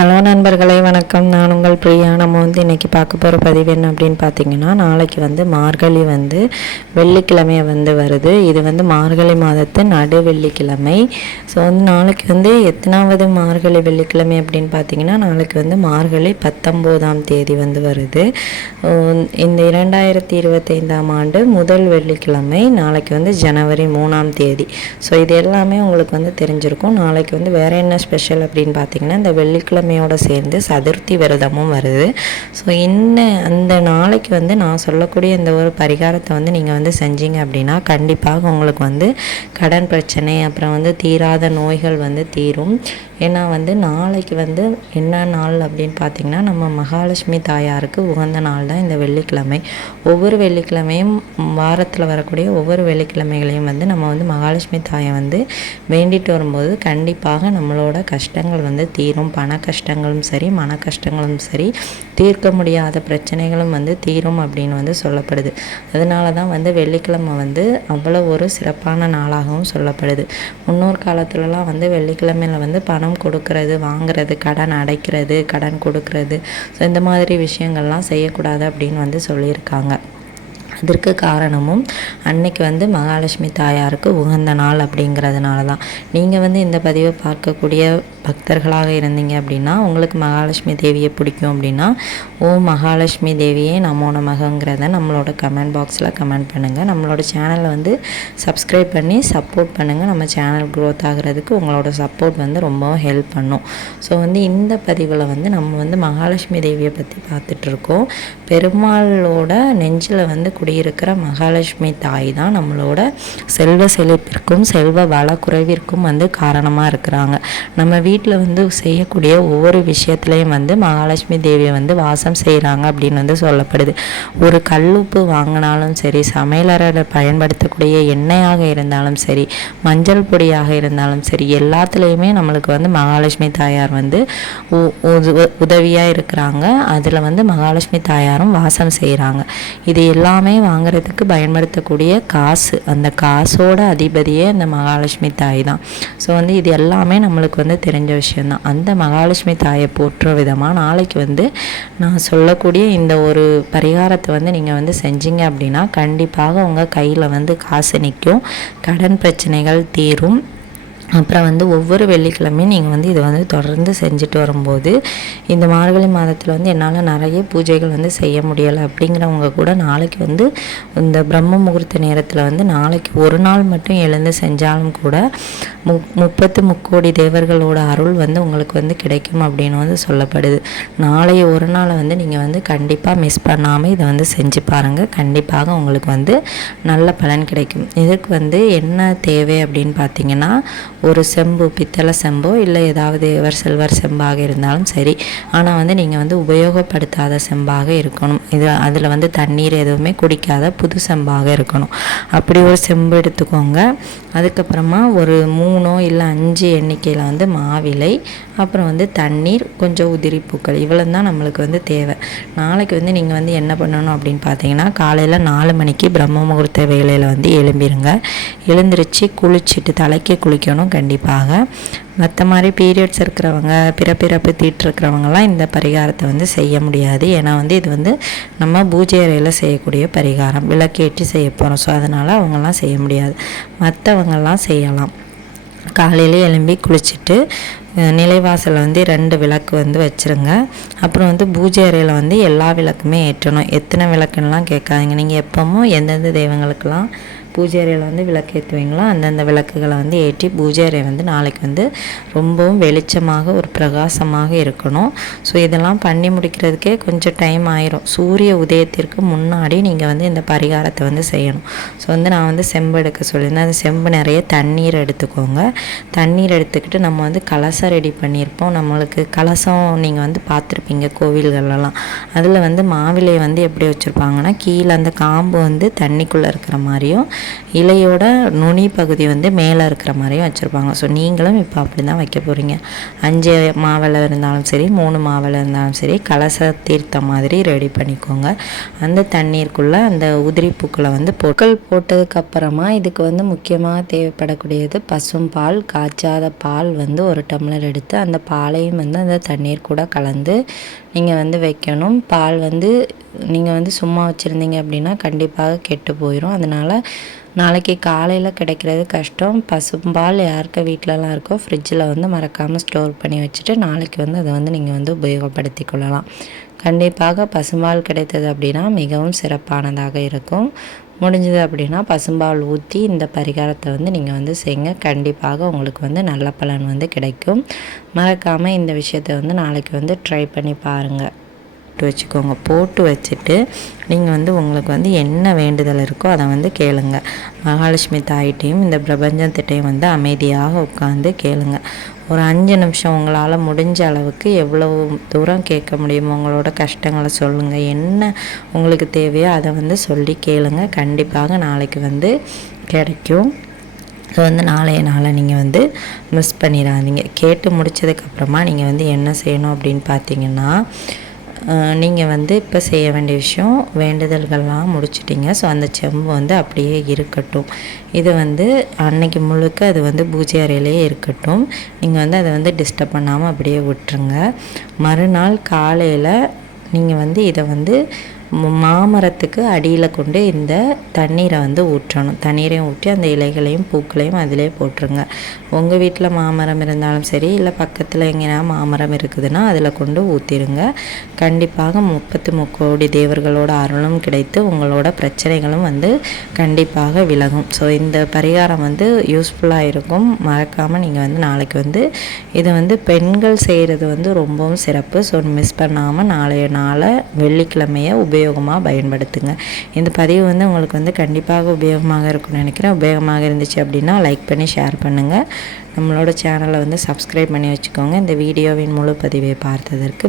Hello நண்பர்களே வணக்கம். நான் உங்கள் பிரியா. நம்ம வந்து இன்றைக்கி பார்க்க போகிற பதிவு என்ன அப்படின்னு பார்த்தீங்கன்னா நாளைக்கு வந்து மார்கழி வந்து வெள்ளிக்கிழமையை வந்து வருது. இது வந்து மார்கழி மாதத்து நடு வெள்ளிக்கிழமை. ஸோ வந்து நாளைக்கு வந்து எத்தனாவது மார்கழி வெள்ளிக்கிழமை அப்படின்னு பார்த்தீங்கன்னா நாளைக்கு வந்து மார்கழி பத்தொம்போதாம் தேதி வந்து வருது. இந்த இரண்டாயிரத்தி இருபத்தைந்தாம் ஆண்டு முதல் வெள்ளிக்கிழமை நாளைக்கு வந்து ஜனவரி மூணாம் தேதி. ஸோ இது எல்லாமே உங்களுக்கு வந்து தெரிஞ்சிருக்கும். நாளைக்கு வந்து வேறு என்ன ஸ்பெஷல் அப்படின்னு பார்த்தீங்கன்னா இந்த வெள்ளிக்கிழமை வெள்ளிக்கிழமையோட சேர்ந்து சதுர்த்தி விரதமும் வருது. ஸோ என்ன அந்த நாளைக்கு வந்து நான் சொல்லக்கூடிய இந்த ஒரு பரிகாரத்தை வந்து நீங்கள் வந்து செஞ்சீங்க அப்படின்னா கண்டிப்பாக உங்களுக்கு வந்து கடன் பிரச்சனை அப்புறம் வந்து தீராத நோய்கள் வந்து தீரும். ஏன்னா வந்து நாளைக்கு வந்து என்ன நாள் அப்படின்னு பார்த்தீங்கன்னா நம்ம மகாலட்சுமி தாயாருக்கு உகந்த நாள் தான் இந்த வெள்ளிக்கிழமை. ஒவ்வொரு வெள்ளிக்கிழமையும் வாரத்தில் வரக்கூடிய ஒவ்வொரு வெள்ளிக்கிழமைகளையும் வந்து நம்ம வந்து மகாலட்சுமி தாயை வந்து வேண்டிட்டு வரும்போது கண்டிப்பாக நம்மளோட கஷ்டங்கள் வந்து தீரும். பண கஷ்டங்களும் சரி மன கஷ்டங்களும் சரி தீர்க்க முடியாத பிரச்சனைகளும் வந்து தீரும் அப்படின்னு வந்து சொல்லப்படுது. அதனால தான் வந்து வெள்ளிக்கிழமை வந்து அவ்வளோ ஒரு சிறப்பான நாளாகவும் சொல்லப்படுது. முன்னோர் காலத்துலலாம் வந்து வெள்ளிக்கிழமையில் வந்து பணம் கொடுக்கறது வாங்குறது கடன் அடைக்கிறது கடன் கொடுக்கறது. ஸோ இந்த மாதிரி விஷயங்கள்லாம் செய்யக்கூடாது அப்படின்னு வந்து சொல்லியிருக்காங்க. அதற்கு காரணமும் அன்னைக்கு வந்து மகாலட்சுமி தாயாருக்கு உகந்த நாள் அப்படிங்கிறதுனால தான் நீங்கள் வந்து இந்த பதிவை பார்க்கக்கூடிய பக்தர்களாக இருந்தீங்க அப்படின்னா உங்களுக்கு மகாலட்சுமி தேவியை பிடிக்கும் அப்படின்னா ஓ மகாலட்சுமி தேவியே நமோ நமகங்கிறத நம்மளோட கமெண்ட் பாக்ஸில் கமெண்ட் பண்ணுங்கள் நம்மளோட சேனலை வந்து சப்ஸ்கிரைப் பண்ணி சப்போர்ட் பண்ணுங்கள் நம்ம சேனல் க்ரோத் ஆகிறதுக்கு உங்களோட சப்போர்ட் வந்து ரொம்பவும் ஹெல்ப் பண்ணும். ஸோ வந்து இந்த பதிவில் வந்து நம்ம வந்து மகாலட்சுமி தேவியை பற்றி பார்த்துட்ருக்கோம் பெருமாளோட நெஞ்சில் வந்து குடியிருக்கிற மகாலட்சுமி தாய் தான் நம்மளோட செல்வ செழிப்பிற்கும் செல்வ வளக்குறைவிற்கும் வந்து காரணமாக இருக்கிறாங்க. நம்ம வீட்டில் வந்து செய்யக்கூடிய ஒவ்வொரு விஷயத்துலையும் வந்து மகாலட்சுமி தேவியை வந்து வாசம் செய்கிறாங்க அப்படின்னு வந்து சொல்லப்படுது. ஒரு கல்லுப்பு வாங்கினாலும் சரி சமையலறை பயன்படுத்தக்கூடிய எண்ணெயாக இருந்தாலும் சரி மஞ்சள் பொடியாக இருந்தாலும் சரி எல்லாத்துலேயுமே நம்மளுக்கு வந்து மகாலட்சுமி தாயார் வந்து உ- உதவியாக இருக்கிறாங்க. அதில் வந்து மகாலட்சுமி தாயாரும் வாசம் செய்கிறாங்க இது எல்லாமே வாங்குறதுக்கு பயன்படுத்தக்கூடிய காசு. அந்த காசோட அதிபதியே அந்த மகாலட்சுமி தாய் தான். ஸோ வந்து இது எல்லாமே நம்மளுக்கு வந்து தெரிஞ்சு விஷயம்தான். அந்த மகாலட்சுமி தாயை போற்ற விதமாக நாளைக்கு வந்து நான் சொல்லக்கூடிய இந்த ஒரு பரிகாரத்தை வந்து நீங்கள் வந்து செஞ்சீங்க அப்படின்னா கண்டிப்பாக உங்கள் கையில் வந்து காசு நிற்கும் கடன் பிரச்சனைகள் தீரும். அப்புறம் வந்து ஒவ்வொரு வெள்ளிக்கிழமையும் நீங்கள் வந்து இதை வந்து தொடர்ந்து செஞ்சுட்டு வரும்போது இந்த மார்கழி மாதத்தில் வந்து என்னால் நிறைய பூஜைகள் வந்து செய்ய முடியலை அப்படிங்கிறவங்க கூட நாளைக்கு வந்து இந்த பிரம்ம முகூர்த்த நேரத்தில் வந்து நாளைக்கு ஒரு நாள் மட்டும் எழுந்து செஞ்சாலும் கூட மு முப்பத்து முக்கோடி தேவர்களோட அருள் வந்து உங்களுக்கு வந்து கிடைக்கும் அப்படின்னு வந்து சொல்லப்படுது. நாளைய ஒரு நாளை வந்து நீங்கள் வந்து கண்டிப்பாக மிஸ் பண்ணாமல் இதை வந்து செஞ்சு பாருங்கள் கண்டிப்பாக உங்களுக்கு வந்து நல்ல பலன் கிடைக்கும். இதுக்கு வந்து என்ன தேவை அப்படின்னு பார்த்தீங்கன்னா ஒரு செம்பு பித்தளை செம்போ இல்லை ஏதாவது எவர் சில்வர் செம்பாக இருந்தாலும் சரி. ஆனால் வந்து நீங்கள் வந்து உபயோகப்படுத்தாத செம்பாக இருக்கணும். இது அதில் வந்து தண்ணீர் எதுவுமே குடிக்காத புது செம்பாக இருக்கணும். அப்படி ஒரு செம்பு எடுத்துக்கோங்க. அதுக்கப்புறமா ஒரு மூணோ இல்லை அஞ்சு எண்ணிக்கையில் வந்து மாவிலை அப்புறம் வந்து தண்ணீர் கொஞ்சம் உதிரி பூக்கள். இவ்வளோ தான் நம்மளுக்கு வந்து தேவை. நாளைக்கு வந்து நீங்கள் வந்து என்ன பண்ணணும் அப்படின்னு பார்த்தீங்கன்னா காலையில் நாலு மணிக்கு பிரம்ம முகூர்த்த வேலையில் வந்து எழும்பிருங்க. எழுந்திருச்சு குளிச்சுட்டு தலைக்கு குளிக்கணும். கண்டிப்பாக. மற்ற மாதிரி பீரியட்ஸ் இருக்கிறவங்க பிறப்பிறப்பு தீட்டிருக்கிறவங்கலாம் இந்த பரிகாரத்தை வந்து செய்ய முடியாது. ஏன்னா வந்து இது வந்து நம்ம பூஜை அறையில் செய்யக்கூடிய பரிகாரம் விளக்கேற்றி செய்ய போகிறோம் ஸோ அதனால் அவங்கெல்லாம் செய்ய முடியாது. மற்றவங்கெல்லாம் செய்யலாம். காலையில் எழும்பி குளிச்சுட்டு நிலைவாசலில் வந்து ரெண்டு விளக்கு வந்து வச்சுருங்க. அப்புறம் வந்து பூஜை அறையில் வந்து எல்லா விளக்குமே ஏற்றணும். எத்தனை விளக்குன்னெலாம் கேட்காதீங்க. நீங்கள் எப்போவும் எந்தெந்த தெய்வங்களுக்கெல்லாம் பூஜை அறையில் வந்து விளக்கு ஏற்றுவீங்களோ அந்தந்த விளக்குகளை வந்து ஏற்றி பூஜை அறை வந்து நாளைக்கு வந்து ரொம்பவும் வெளிச்சமாக ஒரு பிரகாசமாக இருக்கணும். ஸோ இதெல்லாம் பண்ணி முடிக்கிறதுக்கே கொஞ்சம் டைம் ஆயிரும். சூரிய உதயத்திற்கு முன்னாடி நீங்கள் வந்து இந்த பரிகாரத்தை வந்து செய்யணும். ஸோ வந்து நான் வந்து செம்பு எடுக்க சொல்லியிருந்தேன். அந்த செம்பு நிறைய தண்ணீர் எடுத்துக்கோங்க. தண்ணீர் எடுத்துக்கிட்டு நம்ம வந்து கலசம் ரெடி பண்ணியிருப்போம். நம்மளுக்கு கலசம் நீங்கள் வந்து பார்த்துருப்பீங்க கோவில்கள்லாம் அதில் வந்து மாவிலை வந்து எப்படி வச்சுருப்பாங்கன்னா கீழே அந்த காம்பு வந்து தண்ணிக்குள்ளே இருக்கிற மாதிரியும் இலையோட நுனி பகுதி வந்து மேலே இருக்கிற மாதிரியும் வச்சுருப்பாங்க. ஸோ நீங்களும் இப்போ அப்படி தான் வைக்க போகிறீங்க அஞ்சு மாவில் இருந்தாலும் சரி மூணு மாவில் இருந்தாலும் சரி கலச தீர்த்த மாதிரி ரெடி பண்ணிக்கோங்க. அந்த தண்ணீருக்குள்ளே அந்த உதிரி பூக்களை வந்து பொருட்கள் போட்டதுக்கப்புறமா இதுக்கு வந்து முக்கியமாக தேவைப்படக்கூடியது பசும் பால் காய்ச்சாத பால் வந்து ஒரு டம்ளர் எடுத்து அந்த பாலையும் வந்து அந்த தண்ணீர் கூட கலந்து நீங்கள் வந்து வைக்கணும். பால் வந்து நீங்கள் வந்து சும்மா வச்சுருந்தீங்க அப்படின்னா கண்டிப்பாக கெட்டு போயிடும் அதனால் நாளைக்கு காலையில் கிடைக்கிறது கஷ்டம். பசும்பால் யாருக்கு வீட்டிலலாம் இருக்கோ ஃப்ரிட்ஜில் வந்து மறக்காமல் ஸ்டோர் பண்ணி வச்சுட்டு நாளைக்கு வந்து அதை வந்து நீங்கள் வந்து உபயோகப்படுத்தி கொள்ளலாம். கண்டிப்பாக பசும்பால் கிடைத்தது அப்படின்னா மிகவும் சிறப்பானதாக இருக்கும். முடிஞ்சது அப்படின்னா பசும்பால் ஊற்றி இந்த பரிகாரத்தை வந்து நீங்கள் வந்து செய்யுங்க. கண்டிப்பாக உங்களுக்கு வந்து நல்ல பலன் வந்து கிடைக்கும். மறக்காமல் இந்த விஷயத்தை வந்து நாளைக்கு வந்து ட்ரை பண்ணி பாருங்கள் போட்டு வச்சுக்கோங்க. போட்டு வச்சுட்டு நீங்கள் வந்து உங்களுக்கு வந்து என்ன வேண்டுதல் இருக்கோ அதை வந்து கேளுங்க. மகாலட்சுமி தாயிட்டையும் இந்த பிரபஞ்சத்திட்டையும் வந்து அமைதியாக உட்காந்து கேளுங்க. ஒரு அஞ்சு நிமிஷம் உங்களால் முடிஞ்ச அளவுக்கு எவ்வளோ தூரம் கேட்க முடியுமோ உங்களோட கஷ்டங்களை சொல்லுங்கள் என்ன உங்களுக்கு தேவையோ அதை வந்து சொல்லி கேளுங்க. கண்டிப்பாக நாளைக்கு வந்து கிடைக்கும். ஸோ வந்து நாளைய நாளை நீங்கள் வந்து மிஸ் பண்ணிடாதீங்க. கேட்டு முடிச்சதுக்கப்புறமா நீங்கள் வந்து என்ன செய்யணும் அப்படின்னு பார்த்தீங்கன்னா நீங்கள் வந்து இப்போ செய்ய வேண்டிய விஷயம் வேண்டுதல்கள்லாம் முடிச்சிட்டிங்க. ஸோ அந்த செம்பு வந்து அப்படியே இருக்கட்டும். இது வந்து அன்னைக்கு முழுக்க அது வந்து பூஜை அறையிலேயே இருக்கட்டும். நீங்கள் வந்து அதை வந்து டிஸ்டர்ப் பண்ணாமல் அப்படியே விட்டுருங்க. மறுநாள் காலையில் நீங்கள் வந்து இதை வந்து மாமரத்துக்கு அடியில் கொண்டு இந்த தண்ணீரை வந்து ஊற்றணும். தண்ணீரையும் ஊற்றி அந்த இலைகளையும் பூக்களையும் அதிலே போட்டுருங்க. உங்கள் வீட்டில் மாமரம் இருந்தாலும் சரி இல்லை பக்கத்தில் எங்கேனா மாமரம் இருக்குதுன்னா அதில் கொண்டு ஊற்றிடுங்க கண்டிப்பாக முப்பத்து முக்கோடி தேவர்களோட அருளும் கிடைத்து உங்களோட பிரச்சனைகளும் வந்து கண்டிப்பாக விலகும். ஸோ இந்த பரிகாரம் வந்து யூஸ்ஃபுல்லாக இருக்கும். மறக்காமல் நீங்கள் வந்து நாளைக்கு வந்து இதை வந்து பெண்கள் செய்கிறது வந்து ரொம்பவும் சிறப்பு. ஸோ மிஸ் பண்ணாமல் நாளைய நாளை வெள்ளிக்கிழமையை உபயோகமாக பயன்படுத்துங்க. இந்த பதிவு வந்து உங்களுக்கு வந்து கண்டிப்பாக உபயோகமாக இருக்கும்னு நினைக்கிறேன். உபயோகமாக இருந்துச்சு அப்படின்னா லைக் பண்ணி ஷேர் பண்ணுங்கள் நம்மளோட சேனலை வந்து சப்ஸ்கிரைப் பண்ணி வச்சுக்கோங்க. இந்த வீடியோவின் முழு பதிவை பார்த்ததற்கு